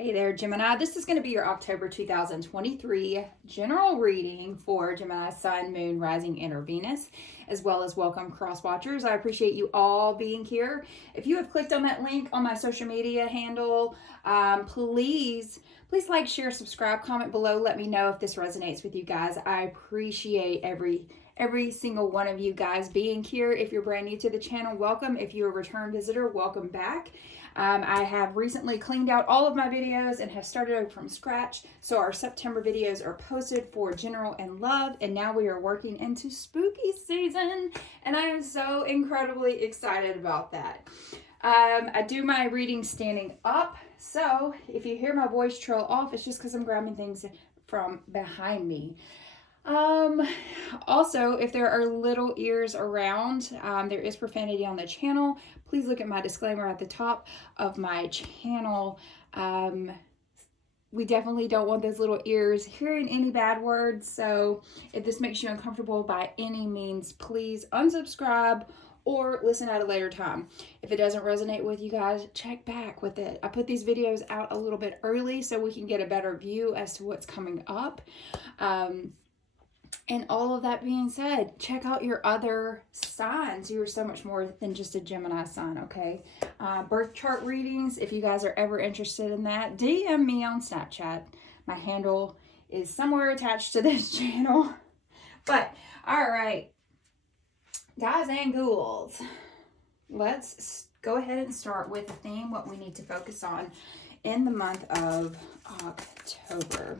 Hey there, Gemini. This is going to be your October 2023 general reading for Gemini, Sun, Moon, Rising, and or Venus, as well as welcome cross watchers. I appreciate you all being here. If you have clicked on that link on my social media handle, please like, share, subscribe, comment below. Let me know if this resonates with you guys. I appreciate every single one of you guys being here. If you're brand new to the channel, welcome. If you're a return visitor, welcome back. I have recently cleaned out all of my videos and have started over from scratch. So our September videos are posted for general and love. And now we are working into spooky season. And I am so incredibly excited about that. I do my reading standing up. So if you hear my voice trail off, it's just because I'm grabbing things from behind me. Also, if there are little ears around, there is profanity on the channel. Please look at my disclaimer at the top of my channel. We definitely don't want those little ears hearing any bad words. So if this makes you uncomfortable by any means, please unsubscribe or listen at a later time. If it doesn't resonate with you guys, check back with it. I put these videos out a little bit early so we can get a better view as to what's coming up. And all of that being said, check out your other signs. You are so much more than just a Gemini sign, okay? Birth chart readings, if you guys are ever interested in that, DM me on Snapchat. My handle is somewhere attached to this channel. But, all right, guys and ghouls, let's go ahead and start with the theme, what we need to focus on in the month of October.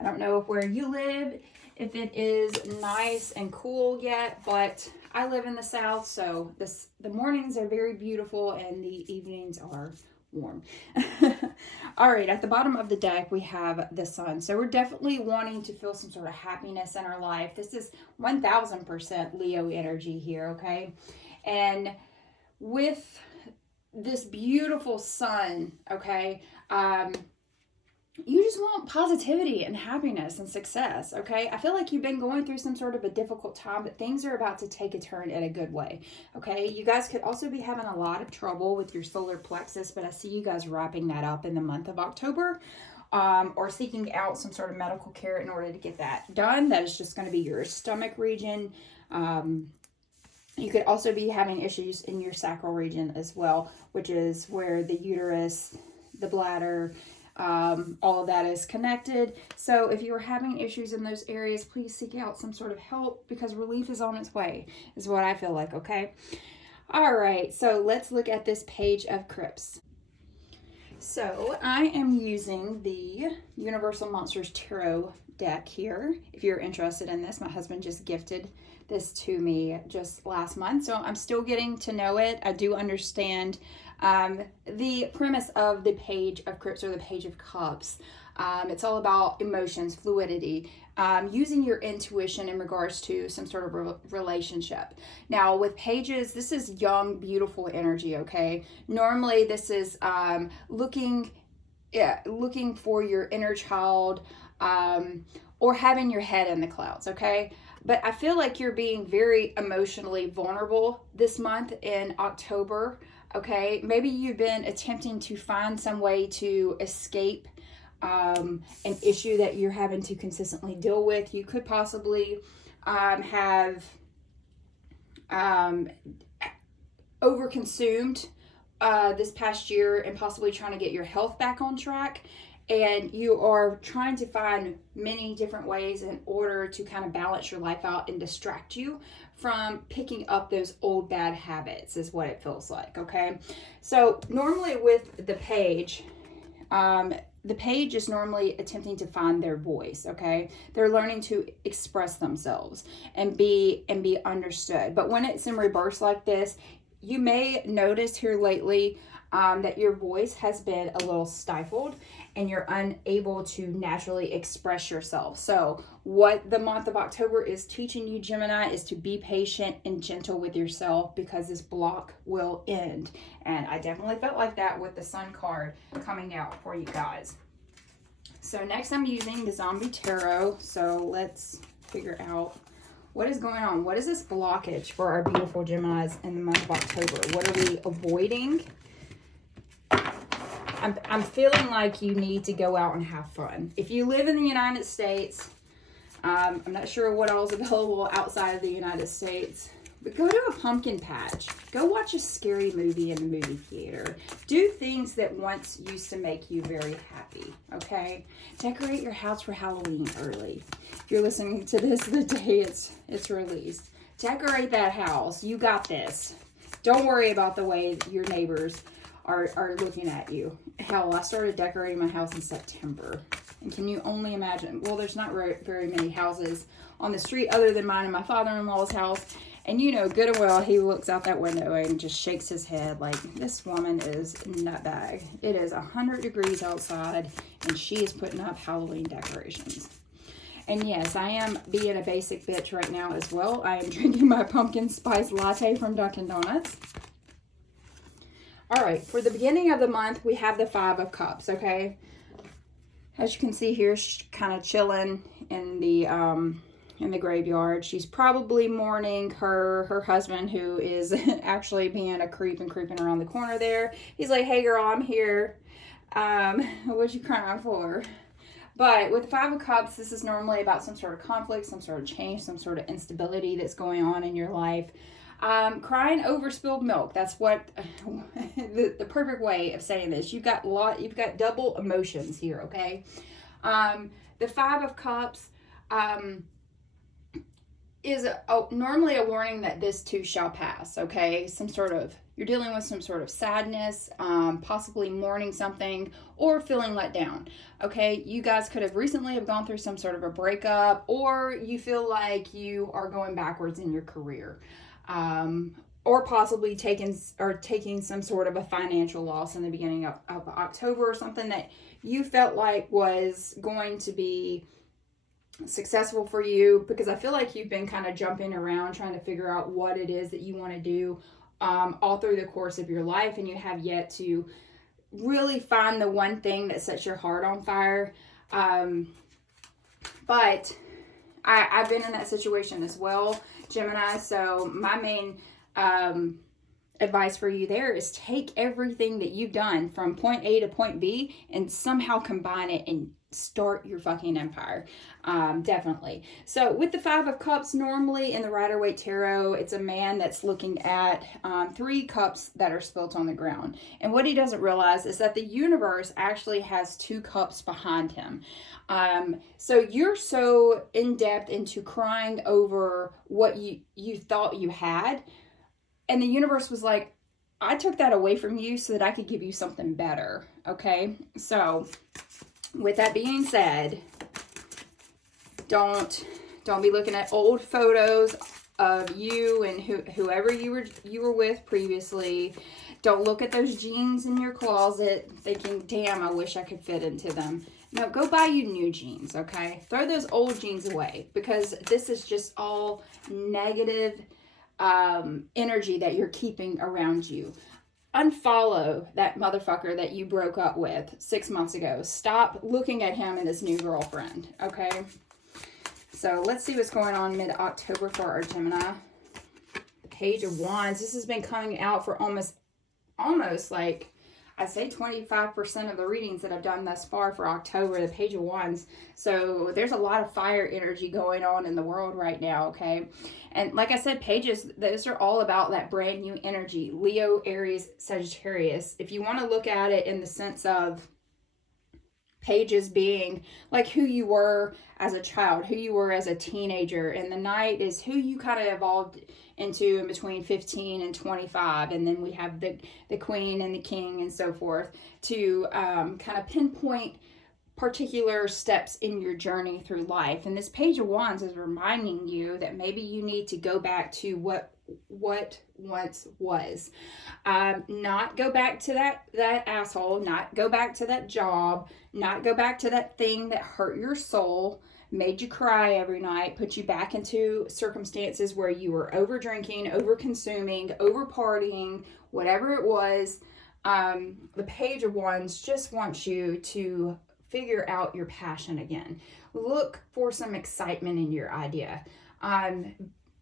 I don't know if where you live, if it is nice and cool yet, but I live in the South, so the mornings are very beautiful and the evenings are warm. All right, at the bottom of the deck, we have the Sun. So we're definitely wanting to feel some sort of happiness in our life. This is 1000% Leo energy here, okay? And with this beautiful Sun, okay, you just want positivity and happiness and success, okay? I feel like you've been going through some sort of a difficult time, but things are about to take a turn in a good way, okay? You guys could also be having a lot of trouble with your solar plexus, but I see you guys wrapping that up in the month of October, or seeking out some sort of medical care in order to get that done. That is just going to be your stomach region. You could also be having issues in your sacral region as well, which is where the uterus, the bladder, all of that is connected. So if you're having issues in those areas, please seek out some sort of help because relief is on its way, is what I feel like, okay? All right, so let's look at this Page of Crypts. So I am using the Universal Monsters Tarot deck here. If you're interested in this, my husband just gifted this to me just last month, so I'm still getting to know it. I do understand the premise of the Page of Crypts or the Page of Cups. It's all about emotions, fluidity, using your intuition in regards to some sort of relationship. Now with pages, this is young, beautiful energy, okay? Normally this is looking for your inner child, or having your head in the clouds, okay? But I feel like you're being very emotionally vulnerable this month in October, okay? Maybe you've been attempting to find some way to escape an issue that you're having to consistently deal with. You could possibly have overconsumed this past year and possibly trying to get your health back on track. And you are trying to find many different ways in order to kind of balance your life out and distract you from picking up those old bad habits is what it feels like, okay? So normally with the page is normally attempting to find their voice, okay? They're learning to express themselves and be understood. But when it's in reverse like this, you may notice here lately that your voice has been a little stifled and you're unable to naturally express yourself. So what the month of October is teaching you, Gemini, is to be patient and gentle with yourself because this block will end. And I definitely felt like that with the Sun card coming out for you guys. So next I'm using the Zombie Tarot. So let's figure out what is going on. What is this blockage for our beautiful Geminis in the month of October? What are we avoiding? I'm feeling like you need to go out and have fun. If you live in the United States, I'm not sure what all is available outside of the United States, but go to a pumpkin patch. Go watch a scary movie in the movie theater. Do things that once used to make you very happy, okay? Decorate your house for Halloween early. If you're listening to this the day it's released, decorate that house. You got this. Don't worry about the way your neighbors are looking at you. Hell, I started decorating my house in September. And can you only imagine? Well, there's not very many houses on the street other than mine and my father-in-law's house. And you know good and well, he looks out that window and just shakes his head like, this woman is nutbag. It is 100 degrees outside and she is putting up Halloween decorations. And yes, I am being a basic bitch right now as well. I am drinking my pumpkin spice latte from Dunkin' Donuts. All right, for the beginning of the month, we have the 5 of Cups, okay? As you can see here, she's kind of chilling in the graveyard. She's probably mourning her husband, who is actually being a creep and creeping around the corner there. He's like, hey girl, I'm here. What you crying for? But with the 5 of Cups, this is normally about some sort of conflict, some sort of change, some sort of instability that's going on in your life. Crying over spilled milk. That's what the perfect way of saying this. You've got double emotions here, okay? The 5 of Cups is normally a warning that this too shall pass, okay? You're dealing with some sort of sadness, possibly mourning something, or feeling let down, okay? You guys could have recently gone through some sort of a breakup, or you feel like you are going backwards in your career. Or possibly taking some sort of a financial loss in the beginning of October, or something that you felt like was going to be successful for you, because I feel like you've been kind of jumping around trying to figure out what it is that you want to do all through the course of your life, and you have yet to really find the one thing that sets your heart on fire. But I've been in that situation as well, Gemini, so my main advice for you there is take everything that you've done from point A to point B and somehow combine it and start your fucking empire. Definitely. So with the 5 of Cups, normally in the Rider-Waite Tarot, it's a man that's looking at 3 cups that are spilt on the ground. And what he doesn't realize is that the universe actually has 2 cups behind him. So you're so in depth into crying over what you thought you had. And the universe was like, I took that away from you so that I could give you something better. Okay. So with that being said, don't be looking at old photos of you and whoever you were with previously. Don't look at those jeans in your closet thinking, damn, I wish I could fit into them. No, go buy you new jeans, okay? Throw those old jeans away, because this is just all negative energy that you're keeping around you. Unfollow that motherfucker that you broke up with 6 months ago. Stop looking at him and his new girlfriend, okay? So let's see what's going on mid-October for our Gemini. The Page of Wands. This has been coming out for almost like, I'd say 25% of the readings that I've done thus far for October, the Page of Wands. So there's a lot of fire energy going on in the world right now, okay? And like I said, pages, those are all about that brand new energy. Leo, Aries, Sagittarius. If you want to look at it in the sense of pages being like who you were as a child, who you were as a teenager, and the Knight is who you kind of evolved into in between 15 and 25, and then we have the Queen and the King and so forth to kind of pinpoint particular steps in your journey through life. And this Page of Wands is reminding you that maybe you need to go back to what once was. Not go back to that asshole, not go back to that job, not go back to that thing that hurt your soul, made you cry every night, put you back into circumstances where you were over drinking, over consuming, over partying, whatever it was. The Page of Wands just wants you to figure out your passion again. Look for some excitement in your idea.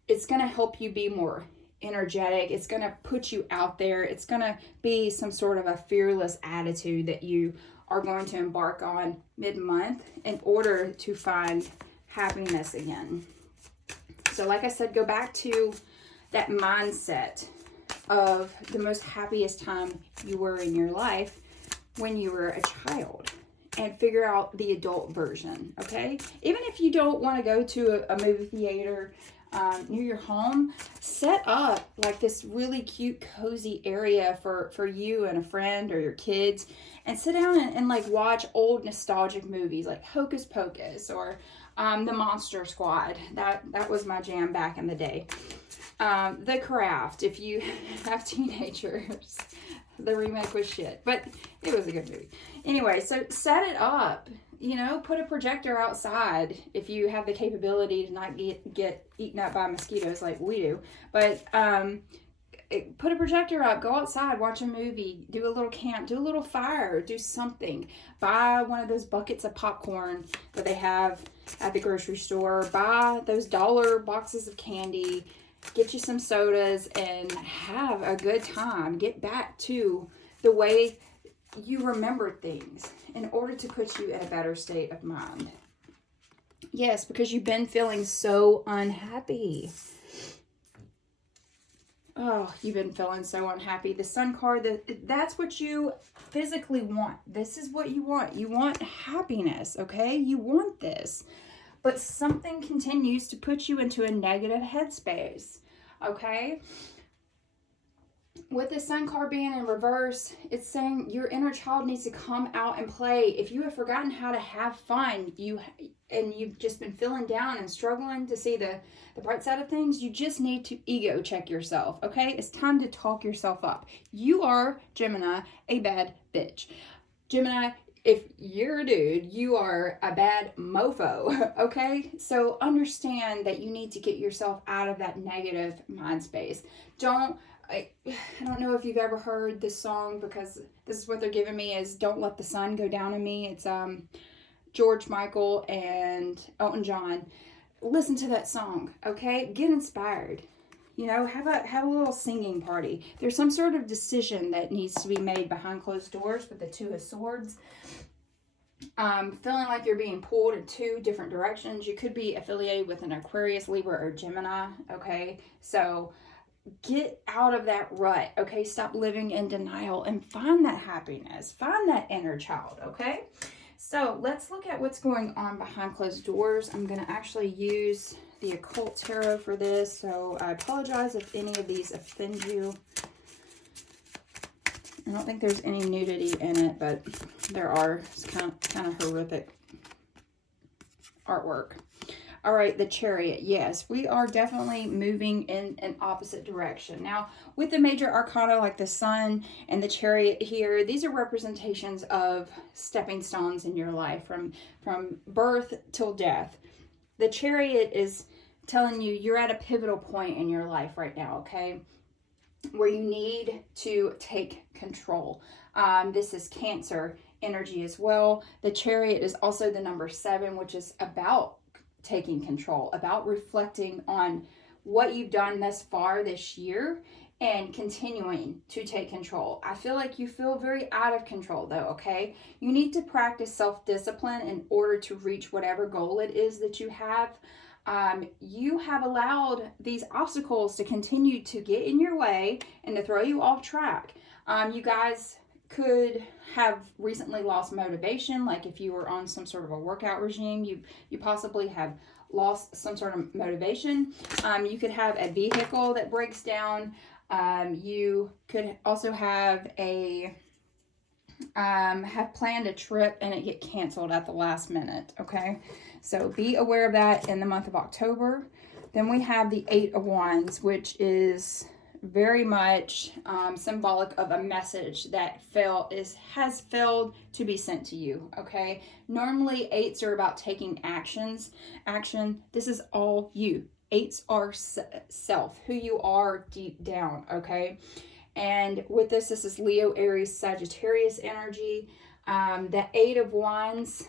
It's going to help you be more energetic. It's going to put you out there. It's going to be some sort of a fearless attitude that you are going to embark on mid-month in order to find happiness again. So like I said, go back to that mindset of the most happiest time you were in your life when you were a child, and figure out the adult version, okay? Even if you don't want to go to a movie theater near your home, set up like this really cute, cozy area for you and a friend or your kids, and sit down and like watch old nostalgic movies like Hocus Pocus or The Monster Squad. That was my jam back in the day. The Craft, if you have teenagers. The remake was shit, but it was a good movie. Anyway, so set it up, you know, put a projector outside if you have the capability to not get eaten up by mosquitoes like we do. But put a projector up, go outside, watch a movie, do a little camp, do a little fire, do something. Buy one of those buckets of popcorn that they have at the grocery store. Buy those dollar boxes of candy. Get you some sodas and have a good time. Get back to the way you remember things in order to put you in a better state of mind. Yes, because you've been feeling so unhappy. Oh, you've been feeling so unhappy. The Sun card, that's what you physically want. This is what you want. You want happiness, okay? You want this. But something continues to put you into a negative headspace, okay? With the Sun card being in reverse, it's saying your inner child needs to come out and play. If you have forgotten how to have fun, you've just been feeling down and struggling to see the bright side of things, you just need to ego check yourself, okay? It's time to talk yourself up. You are, Gemini, a bad bitch. Gemini, if you're a dude, you are a bad mofo, okay? So understand that you need to get yourself out of that negative mind space. I don't know if you've ever heard this song, because this is what they're giving me, is Don't Let the Sun Go Down on Me. It's George Michael and Elton John. Listen to that song, okay? Get inspired. You know, have a little singing party. There's some sort of decision that needs to be made behind closed doors with the Two of Swords. Feeling like you're being pulled in two different directions. You could be affiliated with an Aquarius, Libra, or Gemini, okay? So get out of that rut, okay? Stop living in denial and find that happiness. Find that inner child, okay? So let's look at what's going on behind closed doors. I'm going to actually use the Occult Tarot for this, so I apologize if any of these offend you. I don't think there's any nudity in it, but there are. It's kind of horrific artwork. All right, the Chariot. Yes, we are definitely moving in an opposite direction. Now, with the major arcana like the Sun and the Chariot here, these are representations of stepping stones in your life from birth till death. The Chariot is telling you you're at a pivotal point in your life right now, okay? Where you need to take control. This is Cancer energy as well. The Chariot is also the number 7, which is about taking control, about reflecting on what you've done thus far this year and continuing to take control. I feel like you feel very out of control though, okay? You need to practice self-discipline in order to reach whatever goal it is that you have. You have allowed these obstacles to continue to get in your way and to throw you off track. You guys could have recently lost motivation, like if you were on some sort of a workout regime, you possibly have lost some sort of motivation. You could have a vehicle that breaks down. You could also have planned a trip and it get canceled at the last minute, okay? So be aware of that in the month of October. Then we have the 8 of Wands, which is very much symbolic of a message that has failed to be sent to you, okay? Normally 8s are about taking action. This is all you. 8s are self, who you are deep down, okay? And with this is Leo, Aries, Sagittarius energy. The 8 of Wands,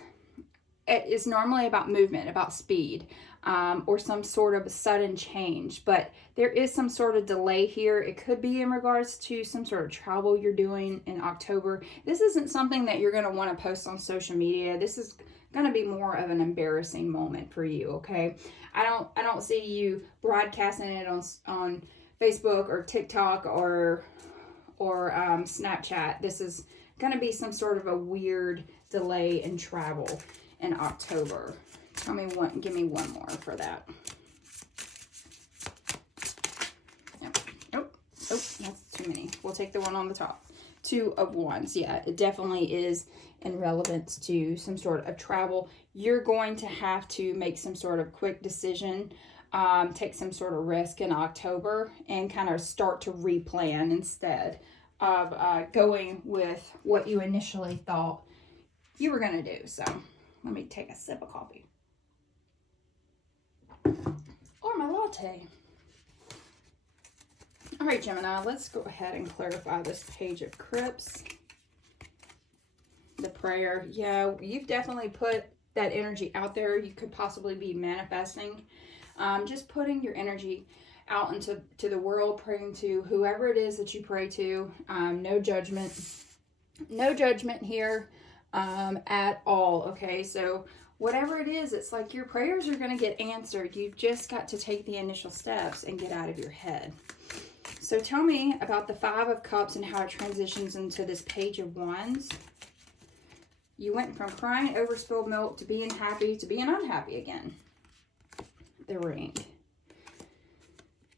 it is normally about movement, about speed. or some sort of sudden change. But there is some sort of delay here. It could be in regards to some sort of travel you're doing in October. This isn't something that you're going to want to post on social media. This is going to be more of an embarrassing moment for you, okay? I don't see you broadcasting it on Facebook or TikTok or Snapchat. This is going to be some sort of a weird delay in travel in October. Give me one more for that. Yep. Oh, that's too many. We'll take the one on the top. 2 of Wands. Yeah, it definitely is in relevance to some sort of travel. You're going to have to make some sort of quick decision, take some sort of risk in October, and kind of start to replan instead of going with what you initially thought you were going to do. So let me take a sip of coffee. Or my latte. All right, Gemini, let's go ahead and clarify this Page of Crypts. The prayer. Yeah, you've definitely put that energy out there. You could possibly be manifesting. Just putting your energy out into the world, praying to whoever it is that you pray to. No judgment. No judgment here at all, okay? So whatever it is, it's like your prayers are going to get answered. You've just got to take the initial steps and get out of your head. So tell me about the 5 of Cups and how it transitions into this Page of Wands. You went from crying over spilled milk to being happy to being unhappy again. The ring.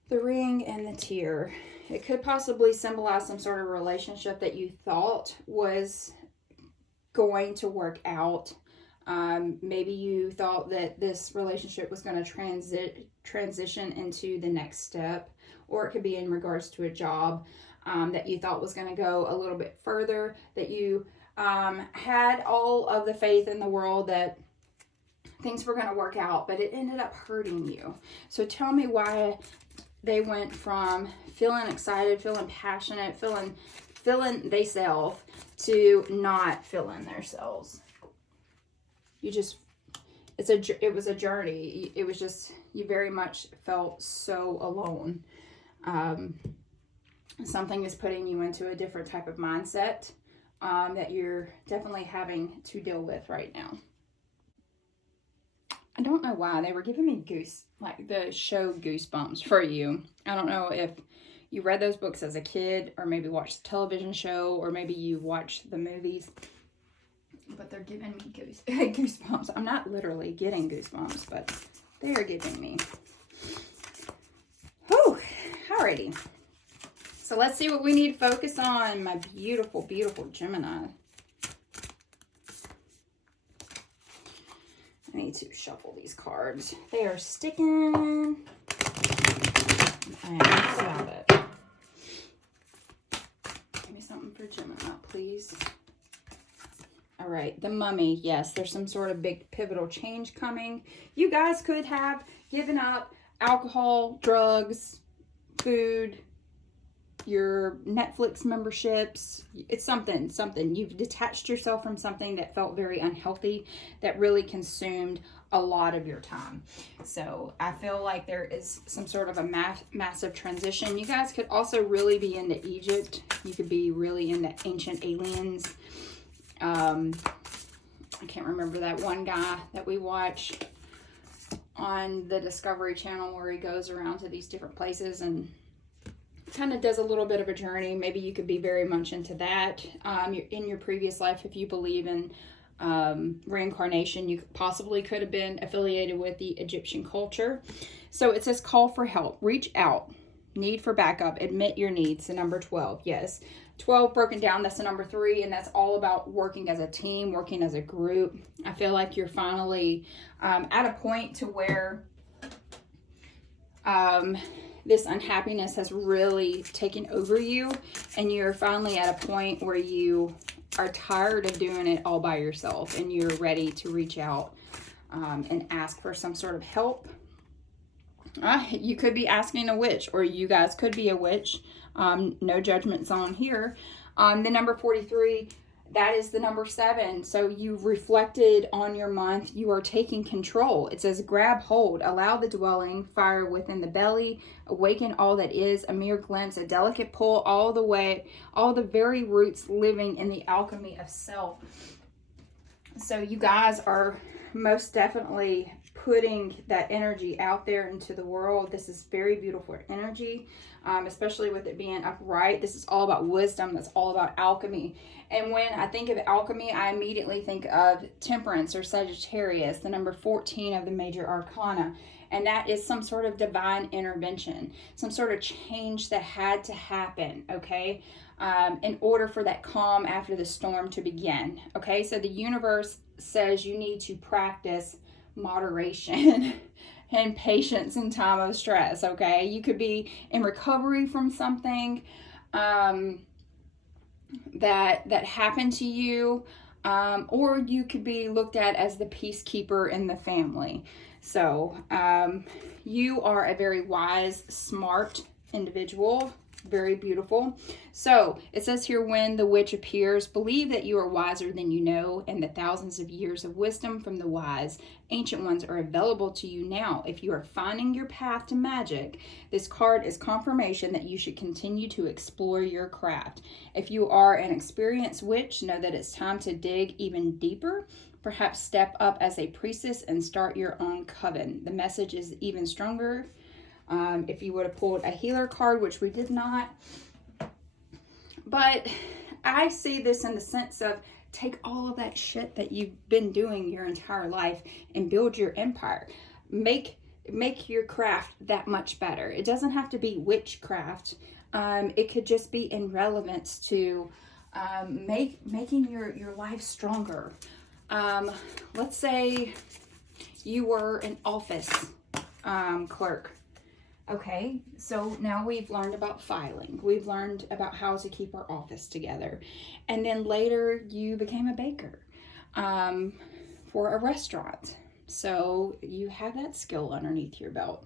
The ring and the tear. It could possibly symbolize some sort of relationship that you thought was going to work out. Maybe you thought that this relationship was going to transition into the next step, or it could be in regards to a job that you thought was going to go a little bit further, that you had all of the faith in the world that things were going to work out, but it ended up hurting you. So tell me why they went from feeling excited, feeling passionate, feeling theyself to not feeling themselves. It was a journey. It was just, you very much felt so alone. Something is putting you into a different type of mindset that you're definitely having to deal with right now. I don't know why they were giving me the show Goosebumps for you. I don't know if you read those books as a kid, or maybe watched the television show, or maybe you watched the movies, but they're giving me goosebumps. I'm not literally getting goosebumps, but they are giving me. Whew, alrighty. So let's see what we need to focus on, my beautiful, beautiful Gemini. I need to shuffle these cards. They are sticking. I am not about it. Give me something for Gemini, please. All right, the Mummy. Yes, there's some sort of big pivotal change coming. You guys could have given up alcohol, drugs, food, your Netflix memberships. It's something. You've detached yourself from something that felt very unhealthy, that really consumed a lot of your time. So I feel like there is some sort of a massive transition. You guys could also really be into Egypt. You could be really into ancient aliens. I can't remember that one guy that we watch on the Discovery Channel where he goes around to these different places and kind of does a little bit of a journey. Maybe you could be very much into that. In your previous life, if you believe in reincarnation, you possibly could have been affiliated with the Egyptian culture. So it says call for help, reach out, need for backup, admit your needs, the number 12. Yes, 12 broken down, that's the number 3, and that's all about working as a team, working as a group. I feel like you're finally at a point to where this unhappiness has really taken over you, and you're finally at a point where you are tired of doing it all by yourself, and you're ready to reach out and ask for some sort of help. You could be asking a witch, or you guys could be a witch. No judgment zone here. The number 43 That is the number 7. So you've reflected on your month. You are taking control. It says, grab hold, allow the dwelling fire within the belly, awaken all that is, a mere glimpse, a delicate pull all the way, all the very roots living in the alchemy of self. So you guys are most definitely putting that energy out there into the world. This is very beautiful energy, especially with it being upright. This is all about wisdom. That's all about alchemy. And when I think of alchemy, I immediately think of temperance or Sagittarius, the number 14 of the major arcana. And that is some sort of divine intervention, some sort of change that had to happen, okay, in order for that calm after the storm to begin, okay? So the universe says you need to practice moderation and patience in time of stress, okay? You could be in recovery from something that happened to you, or you could be looked at as the peacekeeper in the family. So you are a very wise, smart individual, very beautiful. So it says here, when the witch appears, believe that you are wiser than you know, and the thousands of years of wisdom from the wise ancient ones are available to you now. If you are finding your path to magic, this card is confirmation that you should continue to explore your craft. If you are an experienced witch, know that it's time to dig even deeper. Perhaps step up as a priestess and start your own coven. The message is even stronger. If you would have pulled a healer card, which we did not. But I see this in the sense of take all of that shit that you've been doing your entire life and build your empire. Make your craft that much better. It doesn't have to be witchcraft. It could just be in relevance to making your life stronger. Let's say you were an office clerk. Okay, so now we've learned about filing. We've learned about how to keep our office together. And then later you became a baker for a restaurant. So you have that skill underneath your belt.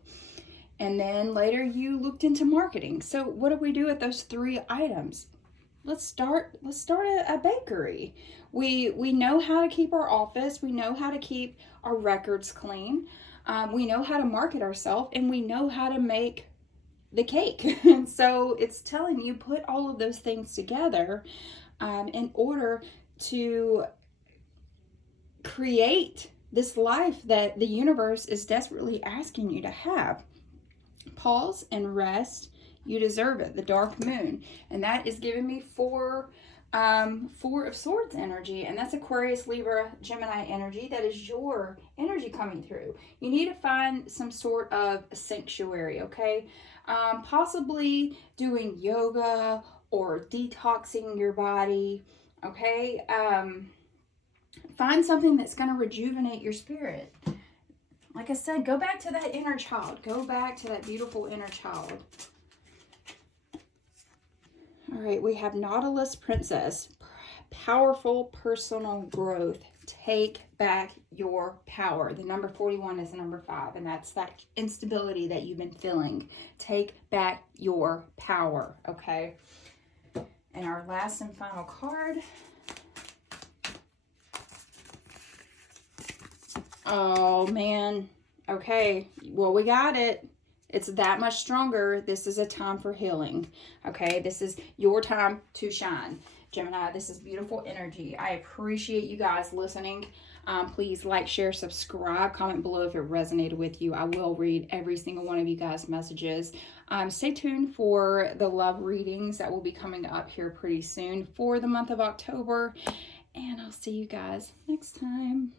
And then later you looked into marketing. So what do we do with those 3 items? Let's start a bakery. We know how to keep our office. We know how to keep our records clean. We know how to market ourselves, and we know how to make the cake. And so it's telling you put all of those things together in order to create this life that the universe is desperately asking you to have. Pause and rest. You deserve it. The dark moon. And that is giving me 4 of Swords energy, and that's Aquarius, Libra, Gemini energy. That is your energy coming through. You need to find some sort of sanctuary, okay? Possibly doing yoga or detoxing your body, okay? Find something that's going to rejuvenate your spirit. Like I said, go back to that inner child. Go back to that beautiful inner child. All right, we have Nautilus Princess. Powerful personal growth. Take back your power. The number 41 is the number 5, and that's that instability that you've been feeling. Take back your power, okay? And our last and final card. Oh, man. Okay, well, we got it. It's that much stronger. This is a time for healing. Okay, this is your time to shine. Gemini, this is beautiful energy. I appreciate you guys listening. Please like, share, subscribe, comment below if it resonated with you. I will read every single one of you guys' messages. Stay tuned for the love readings that will be coming up here pretty soon for the month of October. And I'll see you guys next time.